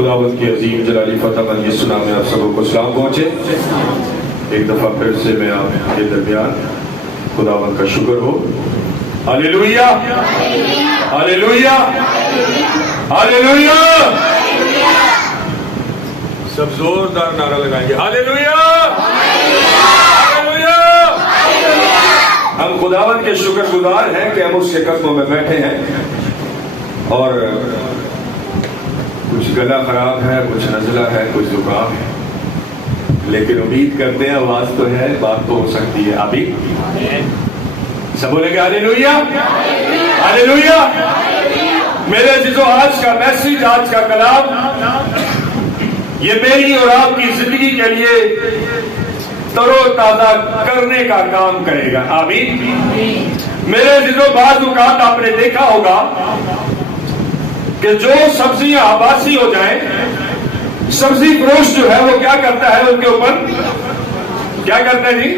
خداوند کی عظیم جلالی فتح مند کے سنا میں آپ سب کو سلام پہنچے۔ ایک دفعہ پھر سے میں آپ کے درمیان خداوند کا شکر ہو۔ ہاللیلویا، ہاللیلویا، ہاللیلویا۔ سب زوردار نعرہ لگائیں گے، ہاللیلویا، ہاللیلویا۔ ہم خداوند کے شکر گزار ہیں کہ ہم اس کے قدموں میں بیٹھے ہیں، اور کچھ گلا خراب ہے، کچھ نزلہ ہے، کچھ زکام ہے، لیکن امید کرتے ہیں آواز تو ہے، بات تو ہو سکتی ہے۔ آمین۔ سب بولیں گے ہاللیلویا، ہاللیلویا۔ میرے عزیزو، آج کا میسج، آج کا کلام، یہ میری اور آپ کی زندگی کے لیے تر و تازہ کرنے کا کام کرے گا۔ آمین۔ میرے عزیزو، بعض اوقات آپ نے دیکھا ہوگا کہ جو سبزیاں آباسی ہو جائیں، سبزی فروش جو ہے وہ کیا کرتا ہے، ان کے اوپر کیا کرتا ہے جی؟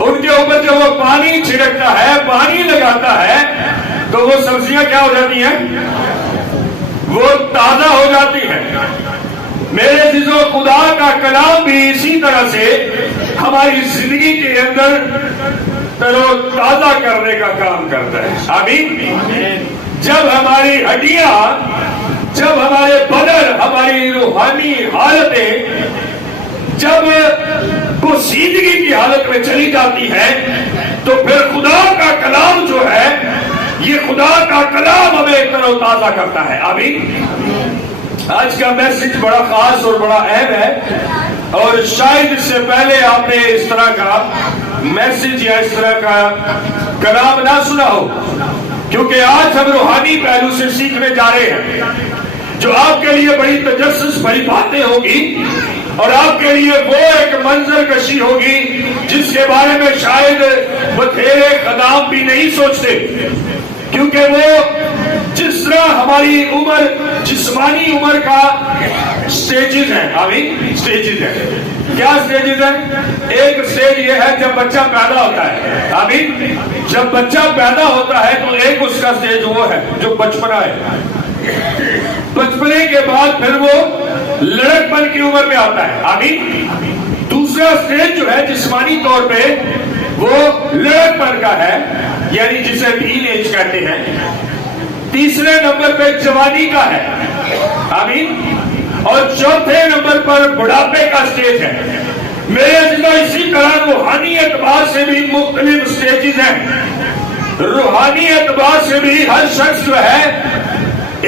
ان کے اوپر جو وہ پانی چھڑکتا ہے، پانی لگاتا ہے، تو وہ سبزیاں کیا ہو جاتی ہیں؟ وہ تازہ ہو جاتی ہیں۔ میرے عزیزو، خدا کا کلام بھی اسی طرح سے ہماری زندگی کے اندر تر و تازہ کرنے کا کام کرتا ہے۔ آمین۔ جب ہماری ہڈیاں، جب ہمارے بدن، ہماری روحانی حالتیں جب پوشیدگی کی حالت میں چلی جاتی ہے، تو پھر خدا کا کلام جو ہے، یہ خدا کا کلام ہمیں تر و تازہ کرتا ہے۔ آمین۔ آج کا میسج بڑا خاص اور بڑا اہم ہے، اور شاید اس سے پہلے آپ نے اس طرح کا میسج یا اس طرح کا کلام نہ سنا ہو، کیونکہ آج ہم روحانی پہلو سے سیکھنے جا رہے ہیں، جو آپ کے لیے بڑی تجسس بھری باتیں ہوگی، اور آپ کے لیے وہ ایک منظر کشی ہوگی جس کے بارے میں شاید بتھیرے خدام بھی نہیں سوچتے، کیونکہ وہ جس طرح ہماری عمر، جسمانی عمر کا سٹیجز ہیں۔ آمین۔ سٹیجز ہیں۔ کیا سٹیجز ہیں؟ ایک سٹیج یہ ہے جب بچہ پیدا ہوتا ہے۔ آمین۔ جب بچہ پیدا ہوتا ہے تو ایک اس کا سٹیج وہ ہے جو بچپنا ہے۔ بچپنے کے بعد پھر وہ لڑک پن کی عمر میں آتا ہے۔ آمین۔ دوسرا سٹیج جو ہے جسمانی طور پہ وہ لڑک پن کا ہے، یعنی جسے ٹین ایج کہتے ہیں۔ تیسرے نمبر پہ جوانی کا ہے۔ آمین۔ اور چوتھے نمبر پر بڑھاپے کا سٹیج ہے۔ میرے عزیزو، اسی طرح روحانی اعتبار سے بھی مختلف سٹیجز ہیں۔ روحانی اعتبار سے بھی ہر شخص جو ہے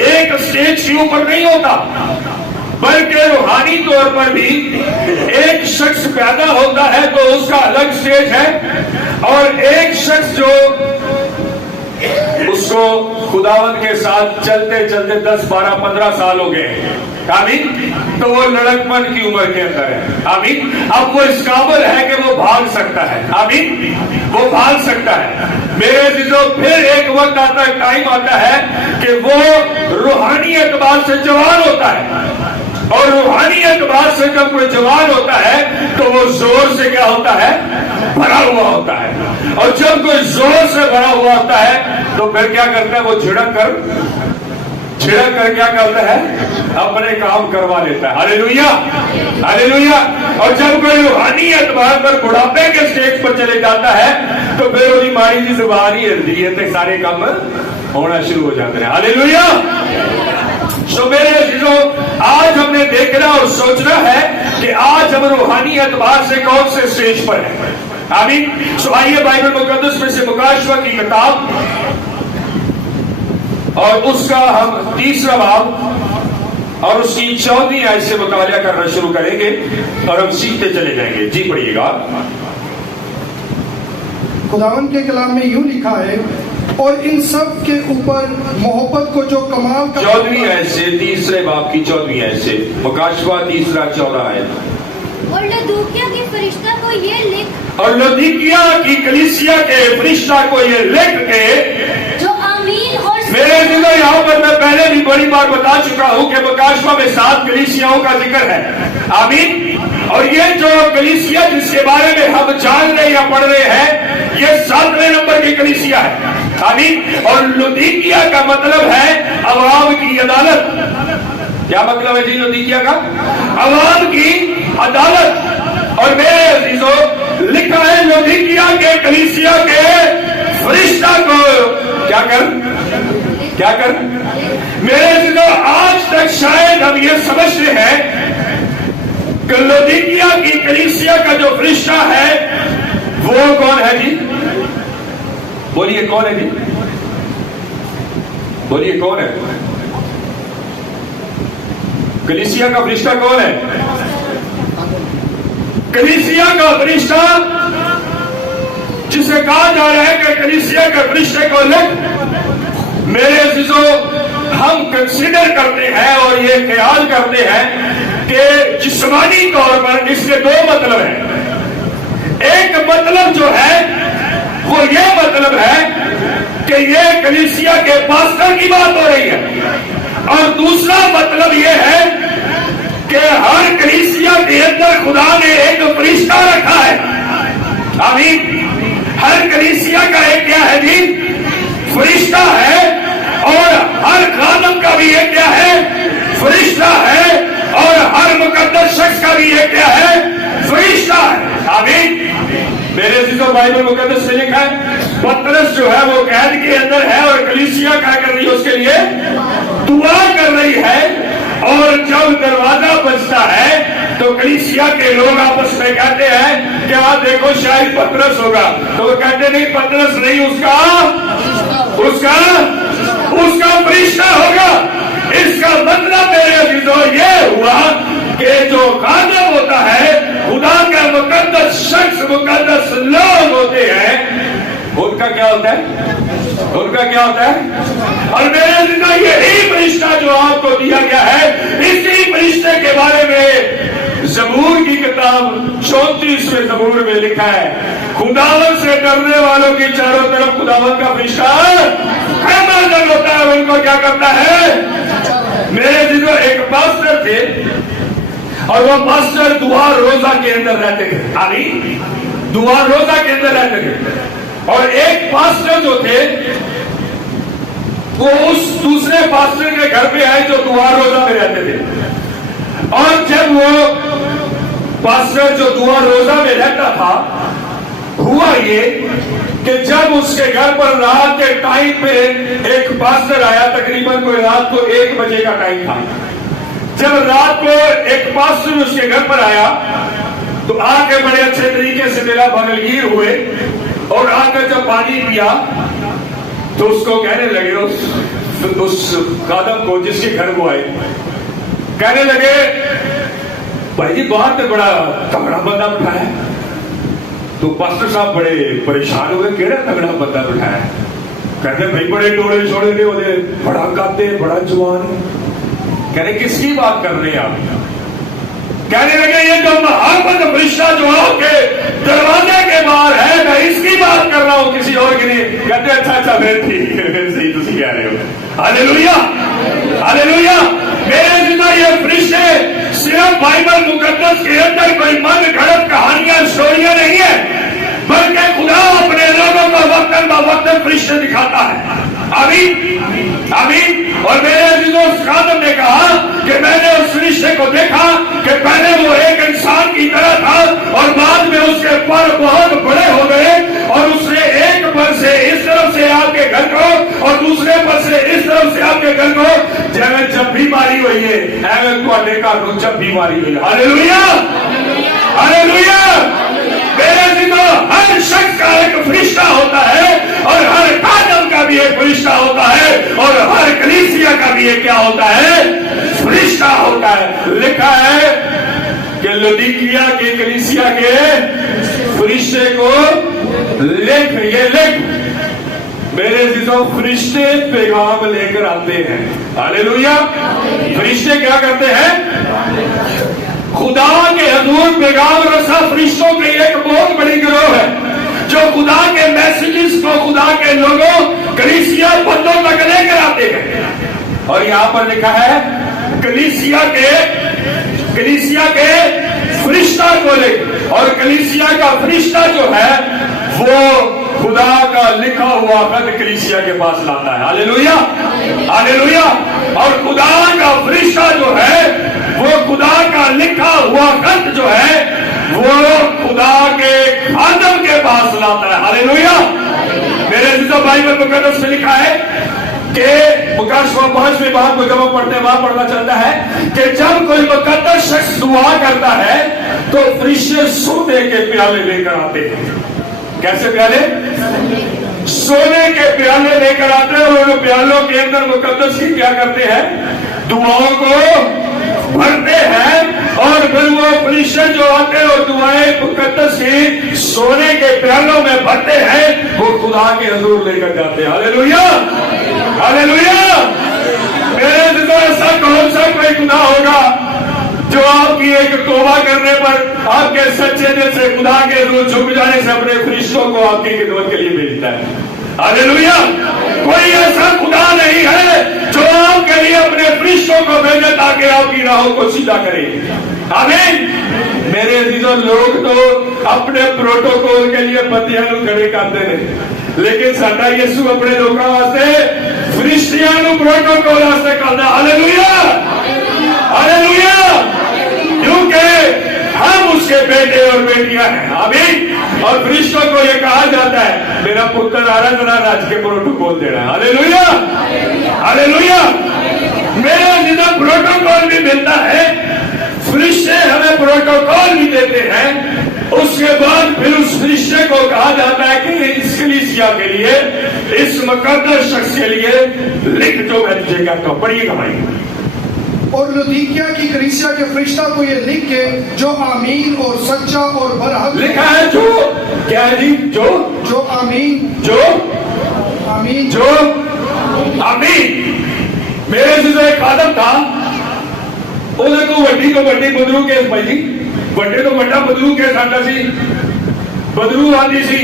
ایک سٹیج کے اوپر نہیں ہوتا، بلکہ روحانی طور پر بھی ایک شخص پیدا ہوتا ہے تو اس کا الگ سٹیج ہے، اور ایک شخص جو اس کو خداوند کے ساتھ چلتے چلتے 10 12 15 سال ہو گئے، آمین، تو وہ لڑکپن کی عمر کے اندر ہے۔ آمین۔ اب وہ اس قابل ہے کہ وہ بھاگ سکتا ہے۔ آمین۔ وہ بھاگ سکتا ہے۔ میرے عزیزو، پھر ایک وقت آتا ہے، ٹائم آتا ہے کہ وہ روحانی اعتبار سے جوان ہوتا ہے، اور روحانی اعتبار سے جب کوئی جوان ہوتا ہے تو وہ زور سے کیا ہوتا ہے؟ بھرا ہوا ہوتا ہے، اور جب کوئی زور سے بھرا ہوا ہوتا ہے تو پھر کیا کرتا ہے؟ وہ چھڑک کر کیا کرتا ہے؟ اپنے کام کروا لیتا ہے۔ ہاللیلویا، ہاللیلویا۔ اور جب کوئی روحانی اعتبار پر بڑھاپے کے سٹیج پر چلے جاتا ہے تو پھر وہی ماری کی زبانی ارضیت سارے کام ہونا شروع ہو جاتے ہیں۔ ہاللیلویا۔ سو میرے عزیزو، آج ہم نے دیکھنا اور سوچنا ہے کہ آج ہم روحانی اعتبار سے کون سے سٹیج پر ہیں۔ آمین۔ سو آئیے بائبل مقدس میں سے مکاشفہ کی کتاب اور اس کا ہم 3 باب اور اس کی 14 آیت سے مطالعہ کرنا شروع کریں گے، اور ہم سیکھتے چلے جائیں گے۔ جی پڑھیے گا۔ خداوند کے کلام میں یوں لکھا ہے، اور ان سب کے اوپر محبت کو جو کمال کا 14 آیت سے، 3 باب کی 14 آیت سے، مکاشفہ 14 آیت۔ اور لودیکیا کے فرشتہ کو یہ لکھ، اور لودیکیا کی کلیسیا کے فرشتہ کو یہ لکھ کے، جو آمین اور میرے دلوں، یہاں پر میں پہلے بھی بڑی بار بتا چکا ہوں کہ مکاشفہ میں 7 کلیسیاؤں کا ذکر ہے۔ آمین۔ اور یہ جو کلیسیا جس کے بارے میں ہم جان رہے یا پڑھ رہے ہیں، یہ 7ویں نمبر کی کلیسیا ہے۔ آمین۔ اور لودیکیا کا مطلب ہے عوام کی عدالت۔ کیا مطلب ہے جی لودیکیا کا؟ عوام کی عدالت. اور میرے عزیزوں لکھا ہے لودیکیا کے کلیسیا کے فرشتہ کو کیا کر میرے عزیزوں آج تک شاید ہم یہ سمجھتے ہیں کہ لودیکیا کی کلیسیا کا جو فرشتہ ہے وہ کون ہے جی؟ بولیے کون ہے جی؟ بولیے کون ہے؟ کلیسیا کا فرشتہ کون ہے؟ کلیسیا کا فرشتہ جسے کہا جا رہا ہے کہ کلیسیا کے فرشتے کو لکھ. میرے عزیزوں ہم کنسیڈر کرتے ہیں اور یہ خیال کرتے ہیں کہ جسمانی طور پر اس کے دو مطلب ہیں. ایک مطلب جو ہے وہ یہ مطلب ہے کہ یہ کلیسیا کے پاسٹر کی بات ہو رہی ہے, اور دوسرا مطلب یہ ہے کہ ہر کلیسیا کے اندر خدا نے ایک فرشتہ رکھا ہے. آمین. ہر کلیسیا کا ایک کیا ہے جی؟ فرشتہ ہے. اور ہر خادم کا بھی ایک کیا ہے؟ فرشتہ ہے. اور ہر مقدس شخص کا بھی ایک کیا ہے؟ فرشتہ ہے. آمین. میرے عزیزوں بائبل مقدس میں لکھا ہے پترس جو ہے وہ قید کے اندر ہے اور کلیسیا کیا کر رہی ہے اس کے لیے دعا کر رہی ہے. اور جب دروازہ بجتا ہے تو کلیسیا کے لوگ آپس میں کہتے ہیں کہ آپ دیکھو شاید پترس ہوگا, تو وہ کہتے نہیں پترس نہیں, اس کا فرشتہ ہوگا. اس کا مطلب میرے عزیزوں یہ ہوا کہ جو خادم ہوتا ہے خدا کا مقدس شخص مقدس لوگ ہوتے ہیں ان کا کیا ہوتا ہے؟ اور میرے عزیزوں یہی فرشتہ جو آپ کو دیا گیا ہے اسی فرشتے کے بارے میں زبور کی کتاب 34ویں زبور میں لکھا ہے خداوند سے ڈرنے والوں کی چاروں طرف خداوند کا فرشتہ نازل ہوتا ہے. ان کو کیا کرتا ہے؟ میرے عزیزوں ایک پاسٹر تھے اور وہ پاسٹر دعا روزہ کے اندر رہتے تھے. آمین. دعا روزہ کے اندر رہتے تھے. اور ایک پاسٹر جو تھے وہ اس دوسرے پاسٹر کے گھر پہ آئے جو دعا روزہ میں رہتے تھے. اور جب وہ پاسٹر جو دعا روزہ میں رہتا تھا ہوا یہ کہ جب اس کے گھر پر رات کے ٹائم پہ ایک پاسٹر آیا, تقریباً کوئی رات کو 1 بجے کا ٹائم تھا. جب رات کو ایک پاسٹر اس کے گھر پر آیا تو آ کے بڑے اچھے طریقے سے میرا بغلگیر ہوئے اور آ کر جب پانی پیا تو اس کو کہنے لگے اس خادم کو جس کے گھر وہ آئے کہنے لگے بھائی جی باہر تو بڑا تگڑا بندہ بٹھایا ہے. تو پاسٹر صاحب بڑے پریشان ہوئے کہڑا تگڑا بندہ بٹھایا ہے؟ کہتے بھائی بڑے ٹوڑے چھوڑے نے ہوتے بڑا کاتے بڑا جوان. کہنے کس کی بات کر رہے ہیں آپ؟ کہنے لگے یہ جو محبت فرشتہ جو آپ کے دروازے کے باہر ہے میں اس کی بات کر رہا ہوں کسی اور کی نہیں. کہتے اچھا پھر ٹھیک ہے پھر صحیح تسی کہہ رہے ہو. ہاللیلویا ہاللیلویا. میرے زندہ یہ فرشتے صرف بائبل مقدس کے اندر کوئی من گھڑت کہانیاں اسٹوریاں نہیں ہے بلکہ خدا اپنے لوگوں کو وقتاً بوقتاً فرشتے دکھاتا ہے. آمین آمین. اور میرے عزیزوں اس خادم نے کہا کہ میں نے اس فرشتے کو دیکھا کہ پہلے وہ ایک انسان کی طرح تھا اور بعد میں اس کے پر بہت بڑے ہو گئے اور اس نے ایک پر سے اس طرف سے آپ کے گھر کو اور دوسرے پر سے اس طرف سے آپ کے گھر کو جب بیماری ہوئی ہے جب بیماری ہوئی ہے. ہاللیلویا ہاللیلویا. میرے عزیزوں ہر شخص کا ایک فرشتہ ہوتا ہے اور ہر خادم کا بھی ایک فرشتہ ہوتا ہے اور ہر کلیسیا کا بھی ایک کیا ہوتا ہے؟ فرشتہ ہوتا ہے. لکھا ہے کہ لودیکیا کے کلیسیا کے فرشتے کو لکھ. یہ لکھ میرے عزیزوں فرشتے پیغام لے کر آتے ہیں. ہاللیلویا. فرشتے کیا کرتے ہیں؟ خدا کے حضور پیغام رساں فرشتوں کی ایک بہت بڑی گروہ ہے جو خدا کے میسیجز کو خدا کے لوگوں کلیسیا بندوں تک لے کر آتے ہیں. اور یہاں پر لکھا ہے کلیسیا کے فرشتہ کو لے. اور کلیسیا کا فرشتہ جو ہے وہ خدا کا لکھا ہوا خط کلیسیا کے پاس لاتا ہے. ہاللیلویا ہاللیلویا. اور خدا کا فرشتہ جو ہے وہ خدا کا لکھا ہوا خط جو ہے وہ خدا کے خادم کے پاس لاتا ہے. ہاللیلویا. میرے عزیزو بائبل مقدس میں لکھا ہے کہ مکاشفہ 5 بات کو جب ہم پڑھتے ہیں وہاں پڑھنا چلتا ہے کہ جب کوئی مقدس شخص دعا کرتا ہے تو فرشتے سونے کے پیالے لے کر آتے ہیں. کیسے پیالے؟ سونے کے پیالے لے کر آتے ہیں. اور ان پیالوں کے اندر مقدس ہی کیا کرتے ہیں؟ دعاؤں کو بھرتے ہیں. اور پھر وہ فرشتے جو آتے ہیں اور دعائیں مقدس ہی سونے کے پیالوں میں بھرتے ہیں وہ خدا کے حضور لے کر جاتے ہیں. ہاللیلویا ہاللیلویا. میرے دل میں ایسا کون سا کوئی خدا ہوگا جو آپ کی ایک توبہ کرنے پر آپ کے سچے دل سے خدا کے حضور جھک جانے سے اپنے فرشتوں کو آپ کی خدمت کے لیے بھیجتا ہے؟ ہاللیلویا. کوئی ایسا خدا نہیں ہے جو آپ کے لیے اپنے فرشتوں کو بھیجے تاکہ آپ کی راہوں کو سیدھا کرے. آمین. میرے عزیزوں لوگ تو اپنے پروٹوکول کے لیے پتیاں کھڑے کرتے ہیں لیکن ساڈا یسوع اپنے لوگوں واسطے فرشتیاں نو پروٹوکول واسطے کردا. ہاللیلویا ہاللیلویا. کیونکہ ہم اس کے بیٹے اور بیٹیاں ہیں. آمین. اور فرشتوں کو یہ کہا جاتا ہے میرا پتر آ رہا ذرا راج کے پروٹوکول دے رہا ہے. ہاللیلویا ہاللیلویا. میرا جتنا پروٹوکول بھی ملتا ہے فرشتے ہمیں پروٹوکول بھی دیتے ہیں. اس کے بعد پھر اس فرشتے کو کہا جاتا ہے کہ اس کلیسیا کے لیے اس مقدس شخص کے لیے لکھ جو میں تجھے کہتا ہوں. پڑھیے گا بھائی. اور لودیکیا کی کلیسیا کے فرشتہ کو یہ لکھ کے جو آمین اور سچا اور برحق لکھا ہے جو کیا ہے جی جو آمین جو آمین جو آمین. میرے سے ایک آدم تھا انہیں کو وڈی بدرو کے بھائی جی وڈے تو وڈا بدرو کے ساڈا سی بدرو آتی سی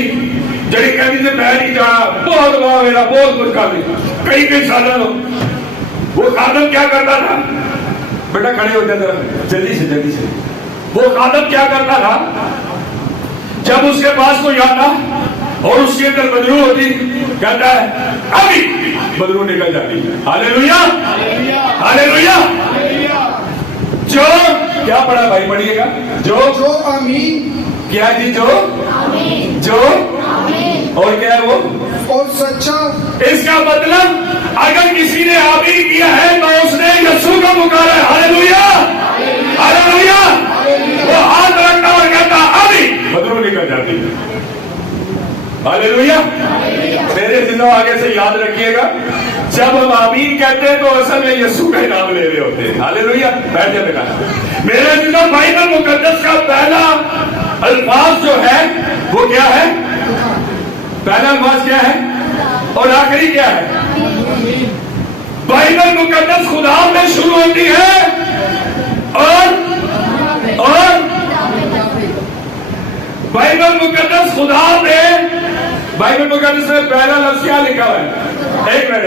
جڑی کہتی سے میں نہیں جانا بہت واہ میرا بہت کچھ کر دی کئی سالوں. وہ خادم کیا کرتا تھا؟ بیٹا کھڑے ہو جاتا جلدی سے. وہ خادم کیا کرتا تھا جب اس کے پاس کوئی آتا اور اس کے اندر بدرو ہوتی کہتا ہے ابھی بدرو نکل جاتی. ہاللیلویا ہاللیلویا. جو کیا پڑھا بھائی پڑھیے گا جو آمین کیا جی جو اور کیا ہے وہ اور سچا. اس کا مطلب اگر کسی نے آمین کیا ہے تو اس نے یسوع کو پکارا ہے. ہاللیلویا ہاللیلویا. وہ ہاتھ رکھتا اور کہتا آمین بدرو نکل جاتی. ہاللیلویا. میرے دلوں آگے سے یاد رکھیے گا جب ہم آمین کہتے ہیں تو اصل میں یسوع کا نام لے رہے ہوتے ہیں. ہاللیلویا. بیٹھے بیٹھا میرے دلوں بائبل مقدس کا پہلا الفاظ جو ہے وہ کیا ہے؟ پہلا الفاظ کیا ہے اور آخری کیا ہے؟ بائبل مقدس خدا میں شروع ہوتی ہے اور بائبل مقدس خدا میں بائبل مقدس میں پہلا لفظ کیا لکھا ہوا ہے؟ ایک منٹ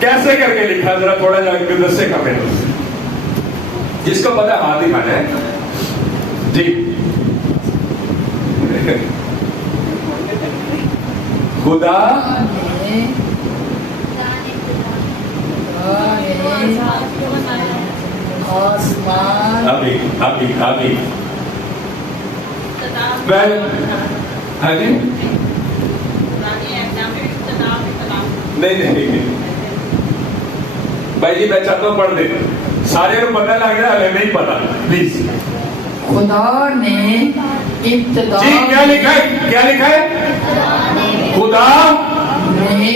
کیسے کر کے لکھا ذرا تھوڑا جا کے دس سے کم ہے جس کو پتا ہاتھ دکھانا ہے جی. خدا نہیں بھائی جی میں چاہتا ہوں پڑھ دے سارے کو پتہ لگ رہا ہے نہیں پتا پلیز. خدا نے ابتدا جی کیا لکھا ہے خدا نے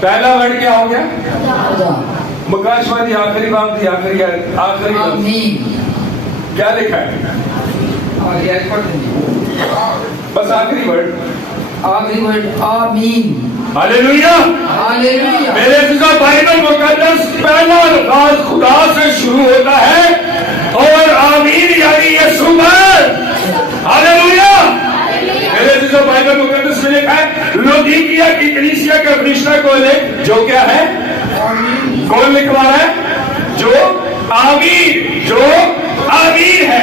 پہلا ورڈ کیا ہو گیا خدا مکاشفہ دی آخری باب دی آخری آمین. کیا لکھا ہے بس آخری ورڈ آمین. ہاللیلویا ہاللیلویا. میرے عزیزو بائبل مقدس پہلا الفاظ خدا سے شروع ہوتا ہے اور آمین یعنی یسوع پر. ہاللیلویا. میرے عزیزو بائبل مقدس میں لکھا ہے لودیکیا کی کلیسیا کے فرشتہ کو لکھ جو کیا ہے کون لکھوا رہا ہے جو آمین ہے.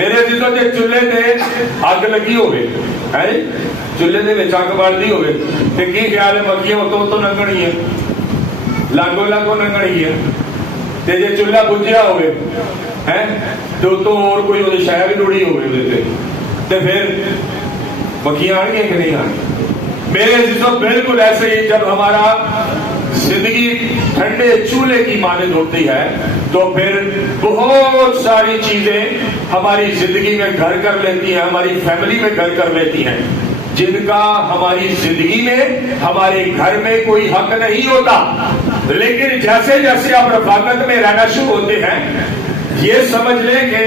میرے جیسو جے چولہے تے اگ لگی ہوئے چولہے دے وچ اگ بلدی ہوئے تے کی خیال ہے مکھیاں اتوں لنگنی ہے لاگو لنگنی ہے تے جے چولہا بجھیا ہوئے تے اتوں اور کوئی وہ شے بھی جڑی ہوئے تے پھر مکھیاں آن گیا کہ نہیں آن گیا؟ میرے عزیزوں بالکل ایسے ہی جب ہمارا زندگی ٹھنڈے چولہے کی مانند ہوتی ہے تو پھر بہت ساری چیزیں ہماری زندگی میں گھر کر لیتی ہیں، ہماری فیملی میں گھر کر لیتی ہیں، جن کا ہماری زندگی میں ہمارے گھر میں کوئی حق نہیں ہوتا. لیکن جیسے جیسے آپ رفاقت میں رہنا شروع ہوتے ہیں یہ سمجھ لیں کہ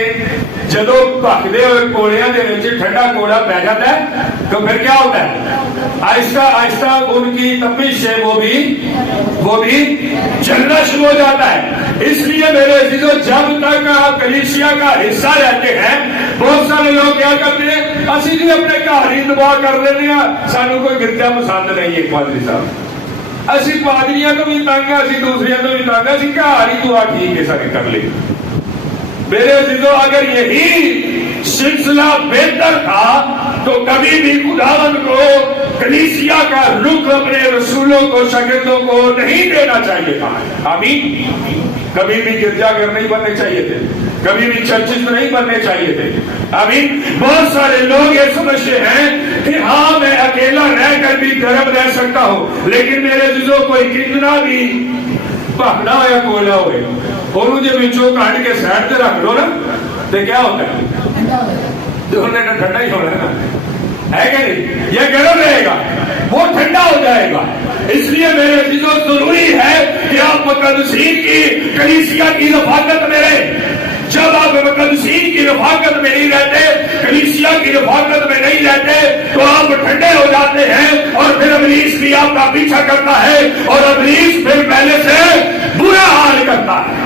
جدو بھکدے ہوئے کوڑیاں دے وچ ٹھنڈا کوڑا پہ جاتا ہے تو پھر کیا ہوتا ہے؟ آہستہ آہستہ ان کی تپش سے وہ بھی جلنا شروع ہو جاتا ہے. اس لیے میرے عزیزو جب تک آپ کلیسیا کا حصہ رہتے ہیں بہت سارے لوگ کیا کرتے ہیں اسی بھی اپنے گھر ہی دعا کر لیتے ہیں، سانو کوئی گرجا پسند نہیں ہے پادری صاحب، اسی پادریاں تو بھی تنگ ہیں، اسی دوسریاں تو بھی تنگ ہیں، اسی گھر ہی دعا ٹھیک ہے سارے کر لیں. میرے عزیزو اگر یہی سلسلہ بہتر تھا تو کبھی بھی خداوند کو کلیسیا کا رخ اپنے رسولوں کو شاگردوں کو نہیں دینا چاہیے تھا. آمین. کبھی بھی گرجا گھر نہیں بننے چاہیے تھے، کبھی بھی چرچز نہیں بننے چاہیے تھے. آمین. بہت سارے لوگ یہ سمجھتے ہیں کہ ہاں میں اکیلا رہ کر بھی گرم رہ سکتا ہوں، لیکن میرے عزیزو کوئی کتنا بھی پہنا یا کولا ہوئے اور مجھے بچوں کاٹ کے سائڈ سے رکھ لو نا تو کیا ہوتا ہے؟ جو انہیں ٹھنڈا ہی ہونا ہے کہ نہیں؟ یہ گرم رہے گا، وہ ٹھنڈا ہو جائے گا. اس لیے میرے عزیزو ضروری ہے کہ آپ مقدسین کی کلیسیا کی رفاقت میں رہیں. جب آپ مقدسین کی رفاقت میں نہیں رہتے، کلیسیا کی رفاقت میں نہیں رہتے تو آپ ٹھنڈے ہو جاتے ہیں اور پھر ابلیس بھی آپ کا پیچھا کرتا ہے اور ابلیس پھر پہلے سے برا حال کرتا ہے.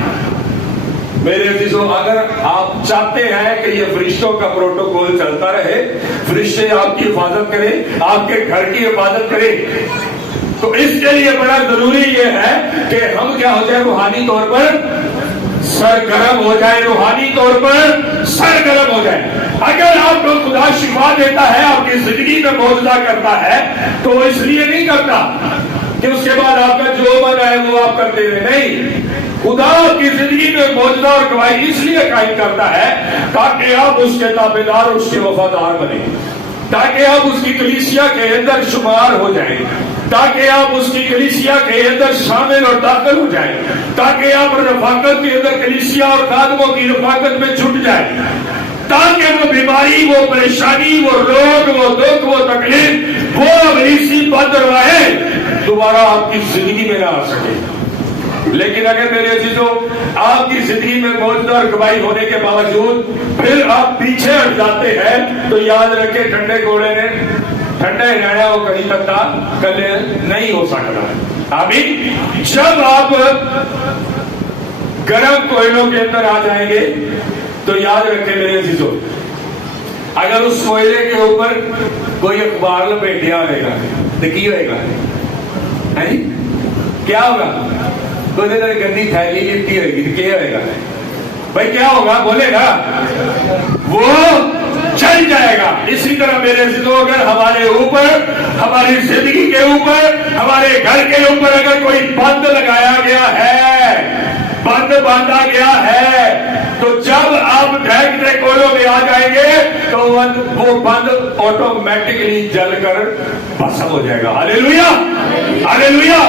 میرے عزیزو اگر آپ چاہتے ہیں کہ یہ فرشتوں کا پروٹوکول چلتا رہے، فرشتے آپ کی حفاظت کریں، آپ کے گھر کی حفاظت کریں، تو اس کے لیے بڑا ضروری یہ ہے کہ ہم کیا ہو جائے روحانی طور پر سرگرم ہو جائے، روحانی طور پر سرگرم ہو جائے. اگر آپ کو خدا شفا دیتا ہے، آپ کی زندگی میں معجزہ کرتا ہے تو اس لیے نہیں کرتا کہ اس کے بعد آپ کا جو من ہے وہ آپ کرتے رہے. نہیں، خدا آپ کی زندگی میں معجزہ اور گواہی اس لیے قائم کرتا ہے تاکہ آپ اس کے تابعدار، اس کے وفادار بنیں، تاکہ آپ اس کی کلیسیا کے اندر شمار ہو جائیں، تاکہ آپ اس کی کلیسیا کے اندر شامل اور داخل ہو جائیں، تاکہ آپ رفاقت کے اندر کلیسیا اور خادموں کی رفاقت میں جٹ جائیں، تاکہ وہ بیماری، وہ پریشانی، وہ روگ، وہ دکھ، وہ تکلیف، وہ ابلیسی بند رہے دوبارہ آپ کی زندگی میں نہ آ سکے. لیکن اگر میرے عزیزو آپ کی زندگی میں معجزہ اور گواہی ہونے کے باوجود پھر آپ پیچھے ہٹ جاتے ہیں تو یاد رکھیں ٹھنڈے گھوڑے نے ٹھنڈا ہی رہنا، وہ کہیں تک کل نہیں ہو سکتا. آمین. جب آپ گرم کوئلوں کے اندر آ جائیں گے تو یاد رکھیں میرے عزیزو اگر اس کوئلے کے اوپر کوئی اخبار لپیٹیا ہوئے گا تو کی ہوئے گا؟ کیا ہوگا؟ کوئی گندی تھیلی لپٹی ہوئے گی تو کیا ہوئے گا؟ بھائی کیا ہوگا؟ بولے گا وہ چل جائے گا. اسی طرح میرے عزیزو اگر ہمارے اوپر، ہماری زندگی کے اوپر، ہمارے گھر کے اوپر اگر کوئی بند لگایا گیا ہے، بند باندھا گیا ہے، تو جب آپ ڈائریکٹ کولوں میں آ جائیں گے تو وہ بند آٹومیٹکلی جل کر بھسم ہو جائے گا. ہاللیلویا، ہاللیلویا.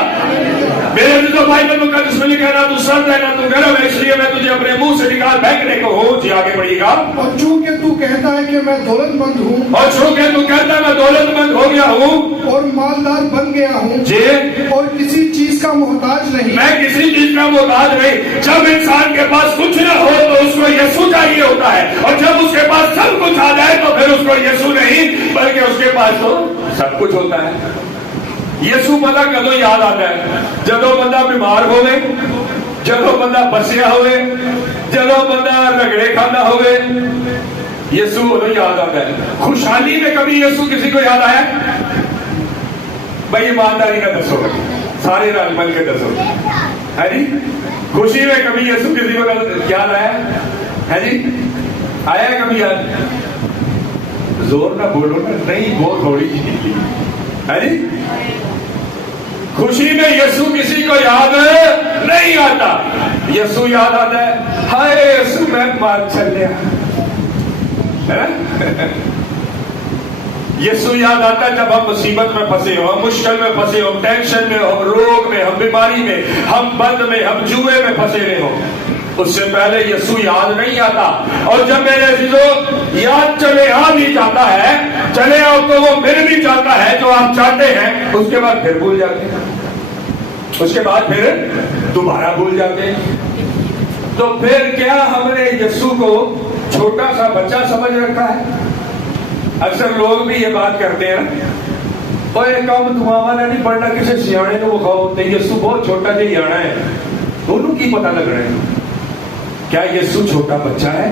میرے عزیزو بائبل مقدس میں لکھا ہے نہ تو سرد ہے نہ تو گرم ہے، اس لیے میں تجھے اپنے منہ سے نکال پھینکنے کو ہوں. جی آگے بڑھیے گا. اور چونکہ تو کہتا ہے کہ میں دولت مند ہوں، اور چونکہ تو کہتا ہے میں دولت مند ہو گیا ہوں اور مالدار بن گیا ہوں، جی، اور کسی چیز کا محتاج نہیں، میں کسی چیز کا محتاج نہیں. جب انسان کے پاس کچھ نہ ہو تو اس کو یسوع چاہیے ہوتا ہے، اور جب اس کے پاس سب کچھ آ جائے تو پھر اس کو یسوع نہیں بلکہ اس کے پاس تو سب کچھ ہوتا ہے. یسوع پتہ کدو یاد آتا ہے؟ جدو بندہ بیمار ہوئے، جدو بندہ بسیا ہوئے، جدو بندہ رگڑے کھانا ہوئے، یسوع ادو یاد آتا ہے. خوشحالی میں کبھی یسوع کسی کو یاد آیا؟ بھائی ایمانداری کا دسو، سارے رل مل کے دسو. ہے جی؟ خوشی میں کبھی یسوع کسی کو یاد آیا؟ ہے جی؟ آیا کبھی یاد؟ زور نہ بولو نا، نہیں وہ تھوڑی سی ہے جی۔ خوشی میں یسوع کسی کو یاد نہیں آتا، یسوع یاد آتا ہے، ہائے یسوع میں مار چل گیا، یسوع یاد آتا ہے جب ہم مصیبت میں پھنسے ہو، ہم مشکل میں پھنسے ہو، ہم ٹینشن میں ہو، ہم روگ میں، ہم بیماری میں، ہم بد میں، ہم جوئے میں پھنسے رہے ہو، اس سے پہلے یسوع یاد نہیں آتا۔ اور جب میرے عزیزوں یاد چلے آ بھی جاتا ہے، چلے آؤ تو وہ مل بھی جاتا ہے جو آپ چاہتے ہیں، اس کے بعد پھر بھول جاتے ہیں، اس کے بعد پھر دوبارہ بھول جاتے ہیں۔ تو پھر کیا ہم نے یسوع کو چھوٹا سا بچہ سمجھ رکھا ہے؟ اکثر لوگ بھی یہ بات کرتے ہیں، اوے کام تمہارا نہیں پڑھنا، کسی سیانے کو بخاؤ، یسوع بہت چھوٹا جی آنا ہے، دونوں کی پتہ لگ رہے ہیں۔ کیا یسوع چھوٹا بچہ ہے؟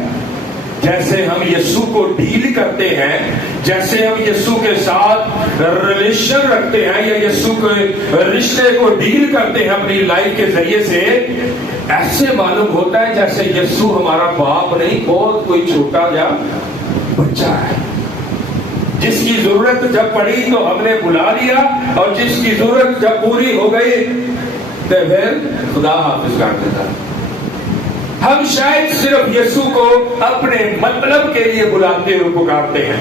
جیسے ہم یسوع کو ڈیل کرتے ہیں، جیسے ہم یسوع کے ساتھ ریلیشن رکھتے ہیں یا یسوع کے رشتے کو ڈیل کرتے ہیں اپنی لائف کے ذریعے سے، ایسے معلوم ہوتا ہے جیسے یسوع ہمارا باپ نہیں، بہت کوئی چھوٹا یا بچہ ہے، جس کی ضرورت جب پڑی تو ہم نے بلا لیا، اور جس کی ضرورت جب پوری ہو گئی تو پھر خدا حافظ کر دیتا۔ ہم شاید صرف یسوع کو اپنے مطلب کے لیے بلاتے ہوئے پکارتے ہیں،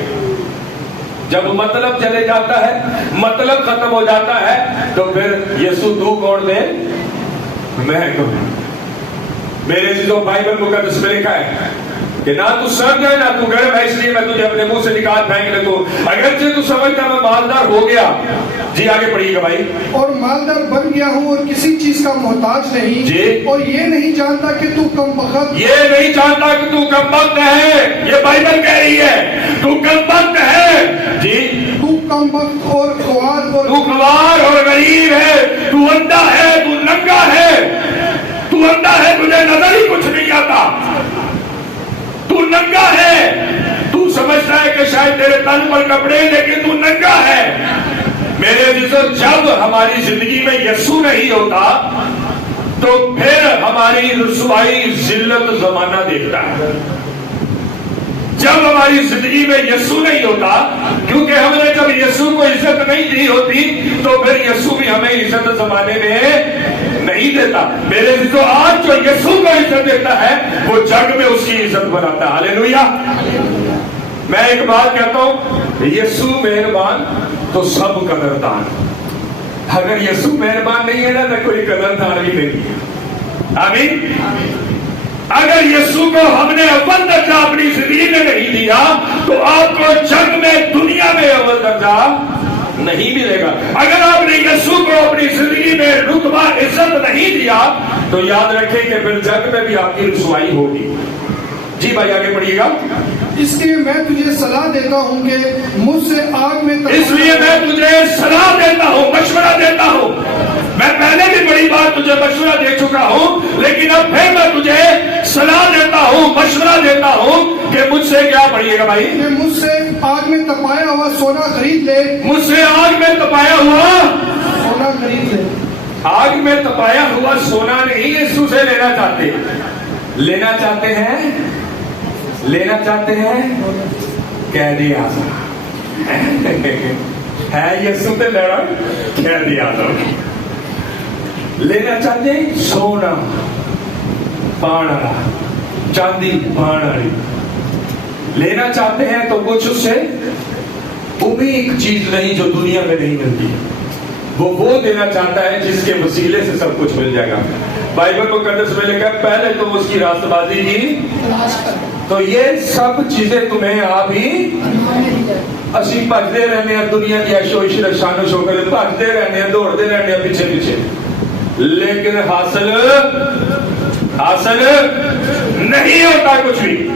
جب مطلب چلے جاتا ہے، مطلب ختم ہو جاتا ہے، تو پھر یسوع تو کون دے میں کون۔ میرے عزیزوں بائبل مقدس میں لکھا ہے کہ نہ تو سرد ہے نہ تو گرم ہے، اس لیے میں تجھے اپنے منہ سے نکال پھینک لیتا ہوں، اگرچہ تو سمجھتا میں مالدار ہو گیا۔ جی آگے پڑھیے گا بھائی۔ اور مالدار بن گیا ہوں اور کسی چیز کا محتاج نہیں، جی۔ اور یہ نہیں جانتا کہ تو کم بخت، یہ نہیں جانتا کہ تو کم بخت ہے، یہ بائبل کہہ رہی ہے تو کم بخت ہے، جی تو کم بخت اور خوار تو خوار اور غریب ہے، تو اندھا ہے، تو ننگا ہے، تو اندھا ہے، تجھے نظر ہی کچھ نہیں آتا، تو ننگا ہے، تو سمجھتا ہے کہ شاید تیرے تن پر کپڑے لیکن تو ننگا ہے۔ میرے عزیزوں جب ہماری زندگی میں یسوع نہیں ہوتا تو پھر ہماری رسوائی ذلت زمانہ دیکھتا ہے۔ جب ہماری زندگی میں یسوع نہیں ہوتا، کیونکہ ہم نے جب یسوع کو عزت نہیں دی ہوتی تو پھر یسوع بھی ہمیں عزت زمانے میں نہیں دیتا۔ میرے عزیزوں آج جو یسوع کو عزت دیتا ہے وہ جگ میں اس کی عزت بناتا ہے۔ ہاللیلویا۔ میں ایک بات کہتا ہوں، یسوع مہربان تو سب قدردان، اگر یسوع مہربان نہیں ہے نا تو کوئی قدردان بھی نہیں ہے۔ آمین۔ اگر یسوع کو ہم نے اول درجہ اپنی زندگی میں نہیں دیا تو آپ کو جگ میں، دنیا میں اول درجہ نہیں ملے گا۔ اگر آپ نے یسوع کو اپنی زندگی میں رتبہ عزت نہیں دیا تو یاد رکھیں کہ پھر جگ میں بھی آپ کی رسوائی ہوگی۔ جی بھائی آگے پڑھیے گا۔ اس لیے میں تجھے صلاح دیتا ہوں کہ مجھ سے آگ میں اس لیے میں تجھے صلاح دیتا ہوں، مشورہ دیتا ہوں۔ میں پہلے بھی بڑی بات تجھے مشورہ دے چکا ہوں، لیکن اب پھر میں تجھے صلاح دیتا ہوں، مشورہ دیتا ہوں کہ مجھ سے کیا پڑھیے گا بھائی؟ کہ مجھ سے آگ میں تپایا ہوا سونا خرید لے، مجھ سے آگ میں تپایا ہوا سونا خرید لے۔ آگ میں تپایا ہوا سونا نہیں یسوع سے لینا چاہتے، لینا چاہتے ہیں، لینا چاہتے ہیں قیدی اعظم ہے یسوع سے لڑا قیدی اعظم، لینا چاہتے ہیں سونا پانا چاندی پانا، لینا چاہتے ہیں تو کچھ اس سے امید چیز نہیں جو دنیا میں نہیں ملتی، وہ دینا چاہتا ہے جس کے وسیلے سے سب کچھ مل جائے گا۔ بائبل مقدس میں لکھا ہے پہلے تم اس کی راست بازی کی تو یہ سب چیزیں تمہیں آپ ہی اسی بھجتے رہنے ہیں، دنیا کی عیش و عشرت شان و شوکت بھجتے رہنے ہیں، دوڑتے رہنے ہیں پیچھے پیچھے، لیکن حاصل نہیں ہوتا کچھ بھی۔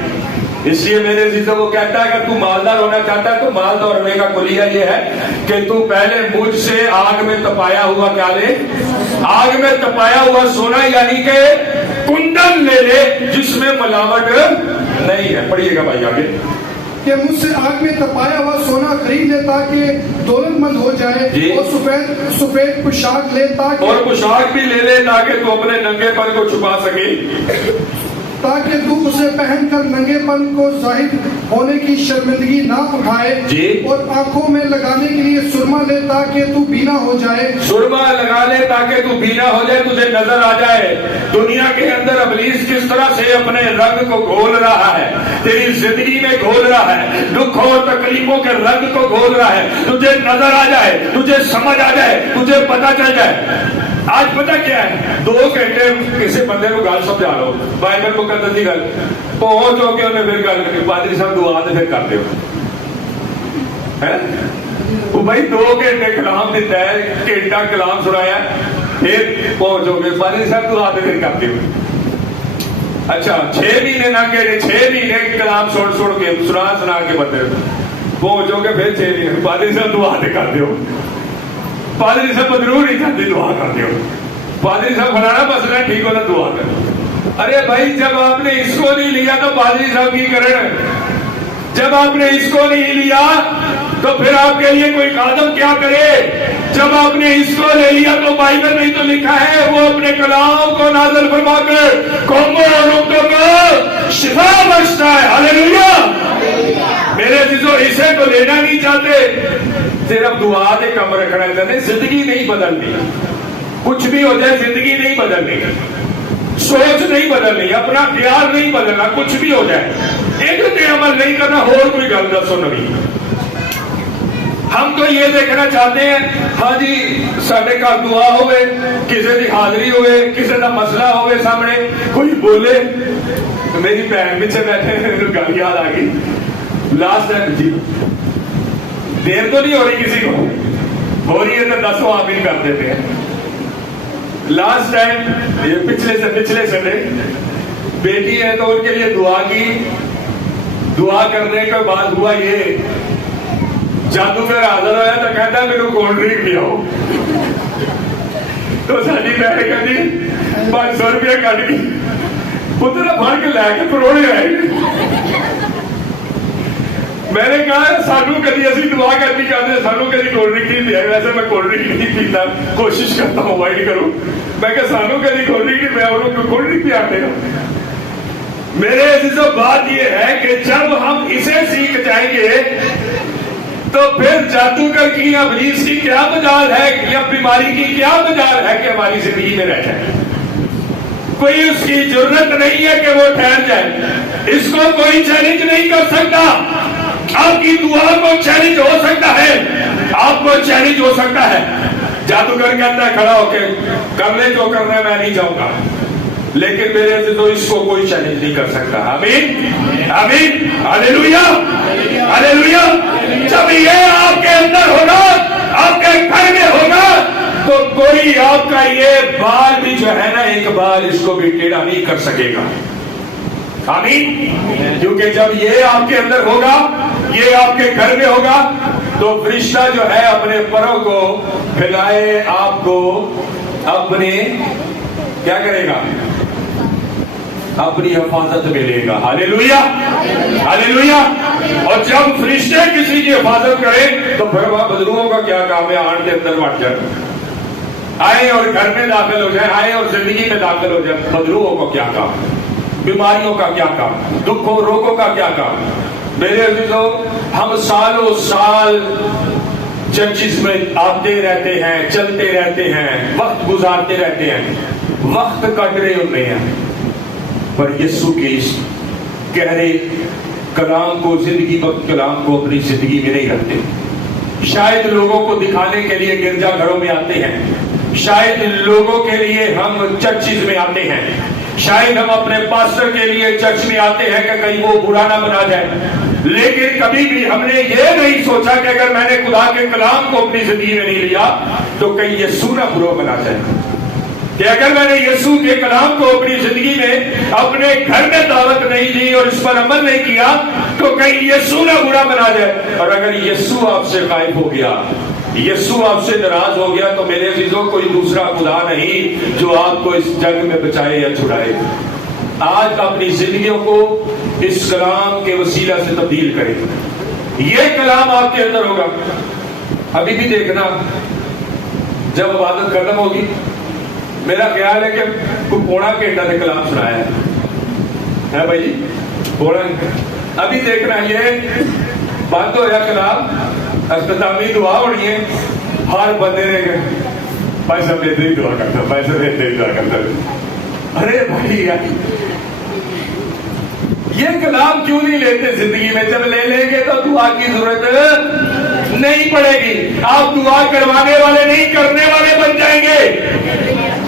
اس لیے میرے عزیزوں وہ کہتا ہے کہ تو مالدار ہونا چاہتا ہے تو مالدار ہونے کا کلیہ یہ ہے کہ تو پہلے مجھ سے آگ میں تپایا ہوا کیا لے، آگ میں تپایا ہوا سونا یعنی کہ کنڈل لے لے جس میں ملاوٹ نہیں ہے۔ پڑھیے گا بھائی آگے۔ کہ مجھ سے آگ میں تپایا ہوا سونا خرید لے تاکہ دولت مند ہو جائے، اور سفید پوشاک لے تاکہ، اور پوشاک بھی لے لے تاکہ تو اپنے ننگے پن کو چھپا سکے۔ تاکہ تو اسے پہن کر ننگے پن کو ظاہر ہونے کی شرمندگی نہ اٹھائے جی۔ اور آنکھوں میں لگانے کے لیے سرما لے تاکہ تو بینا ہو جائے۔ سرما لگا لے تاکہ تو بینا ہو جائے، تجھے نظر آ جائے دنیا کے اندر ابلیس کس طرح سے اپنے رنگ کو گھول رہا ہے، تیری زندگی میں گھول رہا ہے، دکھ اور تکلیفوں کے رنگ کو گھول رہا ہے، تجھے نظر آ جائے، تجھے سمجھ آ جائے، تجھے پتا چل جائے۔ آج پتا کیا ہے، 2 گھنٹے کسی بندے کو گل سمجھا لو، بائبل مقدس کی گل پہنچ ہو کے انہیں پھر گل کرنی، پادری صاحب دعا تو پھر کرتے ہو وہ بھائی 2 گھنٹے کلام دیتا ہے، گھنٹہ کلام سنایا پھر پہنچ ہو گے پادری صاحب دعا تو پھر کرتے ہو۔ اچھا 6 مہینے نہ کہ 6 مہینے کلام سن کے سنا کے بندے پہنچ ہو کے پھر 6 مہینے پادری صاحب دعا تو کرتے ہو، پادری صاحب ضرور نہیں کرتے دعا کرتے ہو، پادری صاحب فلانا مسئلہ ٹھیک ہوتا دعا کرو۔ ارے بھائی جب آپ نے اس کو نہیں لیا تو پادری صاحب کی کریں، جب آپ نے اس کو نہیں لیا تو پھر آپ کے لیے کوئی خادم کیا کرے؟ جب آپ نے اس کو لے لیا تو بائبل میں تو لکھا ہے وہ اپنے کلام کو نازل فرما کر قوموں اور امتوں کو شفا بخشتا ہے۔ ہاللیلویہ۔ میرے عزیزو اسے تو لینا نہیں چاہتے، صرف دعا دے کم رکھنا چاہتے، زندگی نہیں بدلنی، کچھ بھی ہو جائے زندگی نہیں بدلنی، سوچ نہیں بدلنی، اپنا خیال نہیں بدلنا، کچھ بھی ہو جائے ایک تے عمل نہیں کرنا۔ اور کوئی گل دسو نبی، ہم تو یہ دیکھنا چاہتے ہیں ہاں جی ساڈے گھر دعا ہوئے، کسی کی حاضری ہوئے، کسی کا مسئلہ ہوئے، سامنے کوئی بولے۔ میری بہن پیچھے بیٹھے گل یاد آ گئی، لاسٹ ٹائم جی دیر تو نہیں ہو رہی، کسی کو ہو رہی ہے تو دسو آمین کر دیتے ہیں۔ لاسٹ ٹائم یہ پچھلے سنڈے بیٹی ہے تو ان کے لیے دعا کی، دعا کرنے کے بعد ہوا یہ جادوگر حاضر ہوا تو کہتا میرے کولڈ ڈرنک پیاؤ، تو ساری بہن کہتی 500 روپیہ کٹ گئی، پتر بھر کے لے کے پروڑے آئے۔ میں نے کہا سانو کدی اسی دعا کرنی چاہتے، سانو کدی کولڈ ڈرنک نہیں دیا، ویسے میں کولڈ ڈرنک نہیں پیتا، کوشش کرتا ہوں اوائڈ کروں، میں کہ سانو کدی کولڈ ڈرنک نہیں پیا، انہوں کو کولڈ ڈرنک پیاتے ہیں۔ میرے عزیزو بات یہ ہے کہ جب ہم اسے سیکھ جائیں گے تو پھر جادوگر کی یا ابلیس کی کیا مجال ہے یا بیماری کی کیا مجال ہے کہ ہماری زندگی میں رہ جائے۔ کوئی اس کی ضرورت نہیں ہے کہ وہ ٹھہر جائے، اس کو کوئی چیلنج نہیں کر سکتا۔ آپ کی دعا کو چیلنج ہو سکتا ہے، آپ کو چیلنج ہو سکتا ہے۔ جادوگر کہتا ہے کھڑا ہو کے کر لے جو کرنا ہے، میں نہیں جاؤں گا، لیکن میرے عزیزو اس کو کوئی چیلنج نہیں کر سکتا۔ آمین آمین ہاللیلویہ ہاللیلویہ۔ جب یہ آپ کے اندر ہوگا، آپ کے گھر میں ہوگا، تو کوئی آپ کا یہ بال بھی جو ہے نا ایک بال اس کو بھی ٹیڑھا نہیں کر سکے گا۔ آمین۔ کیونکہ جب یہ آپ کے اندر ہوگا، یہ آپ کے گھر میں ہوگا، تو فرشتہ جو ہے اپنے پروں کو پھیلائے آپ کو اپنے کیا کرے گا؟ اپنی حفاظت میں لے گا۔ ہاللیلویہ ہاللیلویہ۔ اور جب فرشتے کسی کی حفاظت کرے تو پھر وہاں بدلوؤں کا کیا کام ہے؟ آن کے اندر بڑھ جائے، آئے اور گھر میں داخل ہو جائے، آئے اور زندگی میں داخل ہو جائے۔ بدلوؤں کا کیا کام؟ بیماریوں کا کیا کام؟ دکھوں روگوں کا کیا کام؟ میرے عزیزو ہم سالوں سال چرچز میں آتے رہتے ہیں، چلتے رہتے ہیں، وقت گزارتے رہتے ہیں، وقت کٹ رہے ہوتے ہیں، پر یسوع کے اس گہرے کلام کو، زندگی بخش کلام کو اپنی زندگی میں نہیں رکھتے۔ شاید لوگوں کو دکھانے کے لیے گرجا گھروں میں آتے ہیں، شاید لوگوں کے لیے ہم چرچز میں آتے ہیں، شاید ہم اپنے پاسٹر کے لیے چرچ میں آتے ہیں کہ کہیں وہ برا نہ بنا جائے، لیکن کبھی بھی ہم نے یہ نہیں سوچا کہ اگر میں نے خدا کے کلام کو اپنی زندگی میں نہیں لیا تو کہیں یسوع نہ برا بنا جائے، کہ اگر میں نے یسوع کے کلام کو اپنی زندگی میں اپنے گھر میں دعوت نہیں دی اور اس پر عمل نہیں کیا تو کہیں یسوع نہ برا بنا جائے۔ اور اگر یسوع آپ سے غائب ہو گیا، یسوع آپ سے ناراض ہو گیا، تو میرے عزیزوں کوئی دوسرا خدا نہیں جو آپ کو اس جنگ میں بچائے یا چھڑائے۔ آج اپنی زندگیوں کو اس کلام کے وسیلہ سے تبدیل کریں، یہ کلام آپ کے اندر ہوگا۔ ابھی بھی دیکھنا جب عبادت ختم ہوگی، میرا خیال ہے کہ کوئی پونا گھنٹہ سے کلام سنایا ہے، ہے بھائی جی بولا ابھی دیکھنا یہ بند ہو یا کلام اختتامی دعا ہونی ہے ہر بندے نے بھائی صاحب بہترین دعا کرتا بھائی صاحب بہترین دعا کرتا ارے بھائی یہ کلام کیوں نہیں لیتے زندگی میں جب لے لیں گے تو دعا کی ضرورت نہیں پڑے گی آپ دعا کروانے والے نہیں کرنے والے بن جائیں گے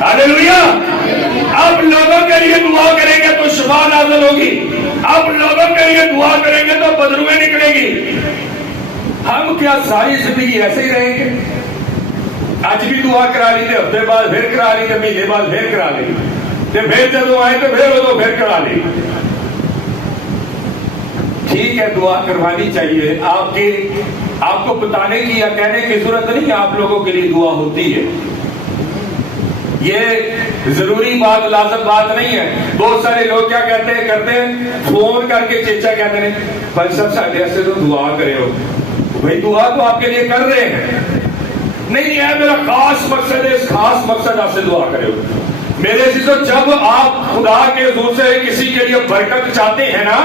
ہاللیلویا آپ لوگوں کے لیے دعا کریں گے تو شفا نازل ہوگی آپ لوگوں کے لیے دعا کریں گے تو بدرویں نکلے گی ہم کیا ساری زندگی ایسے ہی رہیں گے آج بھی دعا کرا لی تھے ہفتے بعد پھر کرا لی تھے مہینے بعد پھر کرا لی پھر جب آئے تو پھر کرا لی ٹھیک ہے دعا کروانی چاہیے آپ کو بتانے کی یا کہنے کی ضرورت نہیں آپ لوگوں کے لیے دعا ہوتی ہے یہ ضروری بات لازم بات نہیں ہے بہت سارے لوگ کیا کرتے ہیں فون کر کے چیچا کہتے ہیں بھائی سب سارے ایسے تو دعا کرے ہو بھائی دعا تو آپ کے لیے کر رہے ہیں نہیں ہے میرا خاص مقصد ہے اس خاص مقصد آپ سے دعا کرے ہو میرے عزیزو جب آپ خدا کے حضور سے کسی کے لیے برکت چاہتے ہیں نا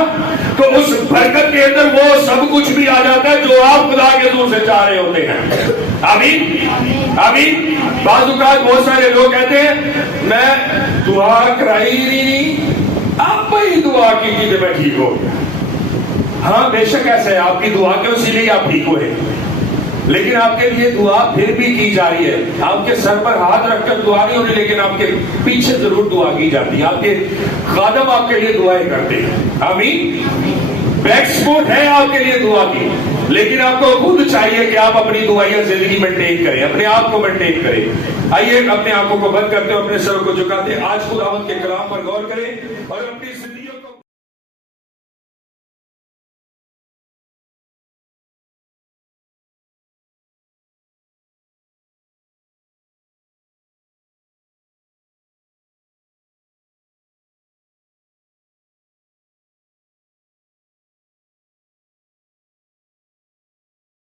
تو اس برکت کے اندر وہ سب کچھ بھی آ جاتا ہے جو آپ خدا کے حضور سے چاہ رہے ہوتے ہیں آمین آمین بعض اوقات بہت سارے لوگ کہتے ہیں میں دعا کرائی نہیں آپ ہی دعا کی کہ میں ٹھیک ہو ہاں بے شک ایسا ہے آپ کی دعا کے اسی لیے آپ ٹھیک ہوئے لیکن آپ کے لیے دعا پھر بھی کی جا رہی ہے آپ کے سر پر ہاتھ رکھ کر دعا نہیں ہونی لیکن آپ کے پیچھے ضرور دعا کی جاتی ہے آپ کے خادم آپ کے لیے دعائیں کرتے ہیں آمین بیک سپورٹ ہے آپ کے لیے دعا کی لیکن آپ کو خود چاہیے کہ آپ اپنی دعائیں زندگی مینٹین کریں اپنے آپ کو مینٹین کریں آئیے اپنے آنکھوں کو بند کرتے ہیں اپنے سر کو جھکاتے ہیں آج خداوند کے کلام پر غور کریں اور اپنی